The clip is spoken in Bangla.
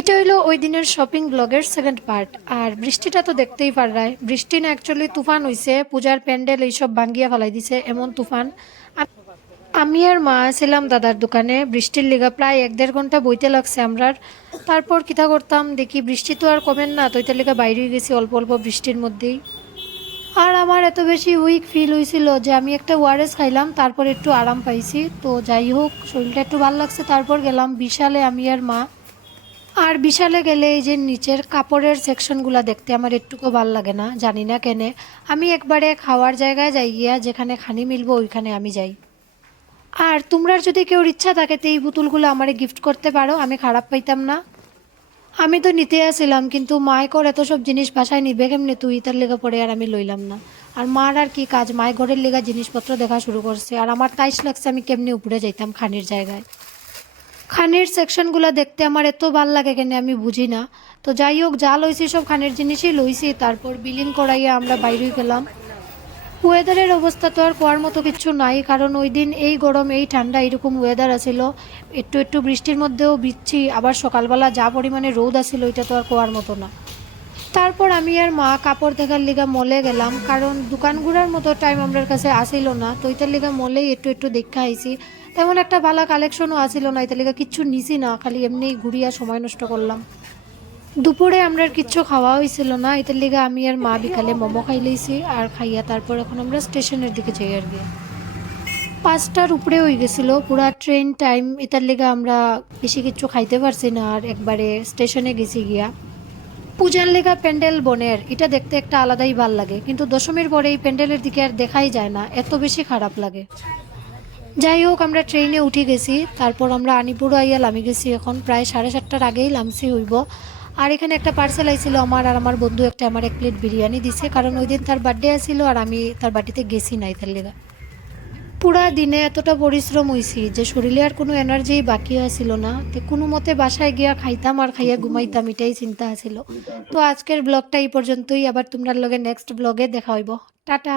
এটা হইলো ওই দিনের শপিং ব্লগের সেকেন্ড পার্ট। আর বৃষ্টিটা তো দেখতেই পাররায়, বৃষ্টি না অ্যাকচুয়ালি তুফান হইছে, পূজার প্যান্ডেল এইসব ভাঙ্গিয়া ফেলাই দিছে, এমন তুফান। আমি আর মা ছিলাম দাদার দোকানে, বৃষ্টির লিগা প্রায় 1-1.5 ঘন্টা বইতে লাগছে আমরার। তারপর কিতা করতাম দেখি বৃষ্টি তো আর কমেন না, তো এটার লিগা বাইরে গেছি অল্প অল্প বৃষ্টির মধ্যেই। আর আমার এত বেশি উইক ফিল হয়েছিল যে আমি একটা ওয়ারেস খাইলাম, তারপর একটু আরাম পাইছি। তো যাই হোক, শরীরটা একটু ভালো লাগছে, তারপর গেলাম বিশালে আমি আর মা। আর বিশালে গেলে এই যে নিচের কাপড়ের সেকশনগুলো দেখতে আমার একটুকু ভাল লাগে না, জানি না কেনে। আমি একবারে খাওয়ার জায়গায় যাই গিয়া, যেখানে খানি মিলবো ওইখানে আমি যাই। আর তোমরার যদি কেউ ইচ্ছা থাকে তো এই পুতুলগুলো আমারে গিফট করতে পারো, আমি খারাপ পাইতাম না। আমি তো নিতে আসছিলাম, কিন্তু মায় কর এত সব জিনিস বাসায় নিবে কেমনে, তুই তার লেগে পড়ে আর আমি লইলাম না। আর মার আর কি কাজ, মায় ঘরের লেগা জিনিসপত্র দেখা শুরু করছে, আর আমার তাইশ লাগছে আমি কেমনে উপরে যাইতাম খানির জায়গায়। খানের সেকশনগুলো দেখতে আমার এত ভাল লাগে কেন আমি বুঝি না। তো যাই হোক, যা লইছি সব খানের জিনিসই লইছি, তারপর বিলিং করাইয়া আমরা বাইরে গেলাম। ওয়েদারের অবস্থা তো আর কোয়ার মতো কিছু নাই, কারণ ওই দিন এই গরম এই ঠান্ডা এরকম ওয়েদার আছিল। একটু একটু বৃষ্টির মধ্যেও বৃষ্টি, আবার সকালবেলা যা পরিমাণে রোদ আছিল ওইটা তো আর কোয়ার মতো না। তারপর আমি আর মা কাপড় দেখার লিগা মলে গেলাম, কারণ দোকান ঘুরার মতো টাইম আমার কাছে আসিল না, তো ওইটার লিগা মলেই একটু একটু দেখা আইছি। তেমন একটা ভালো কালেকশনও আসিল না, এটার লিগা কিচ্ছু নিছি না, খালি এমনি ঘুরিয়া সময় নষ্ট করলাম। দুপুরে আমরা আর কিচ্ছু খাওয়া হয়েছিল না, এটার লিগা আমি আর মা বিকালে মোমো খাই লইছি, আর খাইয়া তারপর এখন আমরা স্টেশনের দিকে যাই আর কি। 5টার উপরে হয়ে গেছিল পুরা ট্রেন টাইম, এটার লিগা আমরা বেশি কিছু খাইতে পারছি না, আর একবারে স্টেশনে গেছি গিয়া। পূজার লেগা প্যান্ডেল বনের এটা দেখতে একটা আলাদাই ভাল লাগে, কিন্তু দশমীর পরে এই প্যান্ডেলের দিকে আর দেখাই যায় না, এত বেশি খারাপ লাগে। যাই হোক, আমরা ট্রেনে উঠে গেছি, তারপর আমরা আনিপুর আইয়া লামি গেছি, এখন প্রায় 7:30টার আগেই লামছি হইব। আর এখানে একটা পার্সেল আইছিল আমার, আর আমার বন্ধু একটা আমার 1 প্লেট বিরিয়ানি দিছে, কারণ ওই দিন তার বার্থডে আছিল আর আমি তার বাড়িতে গেছি নাই তার লেগা। পুরা দিনে এতটা পরিশ্রম হইছি যে শরীরে আর কোনো এনার্জি বাকি আছিল না, তো কোনো মতে বাসায় গিয়া খাইতাম আর খাইয়া ঘুমাইতাম, এটাই চিন্তা আছিল। তো আজকের ব্লগটা এই পর্যন্তই, আবার তোমরা লগে নেক্সট ব্লগে দেখা হইব। টাটা।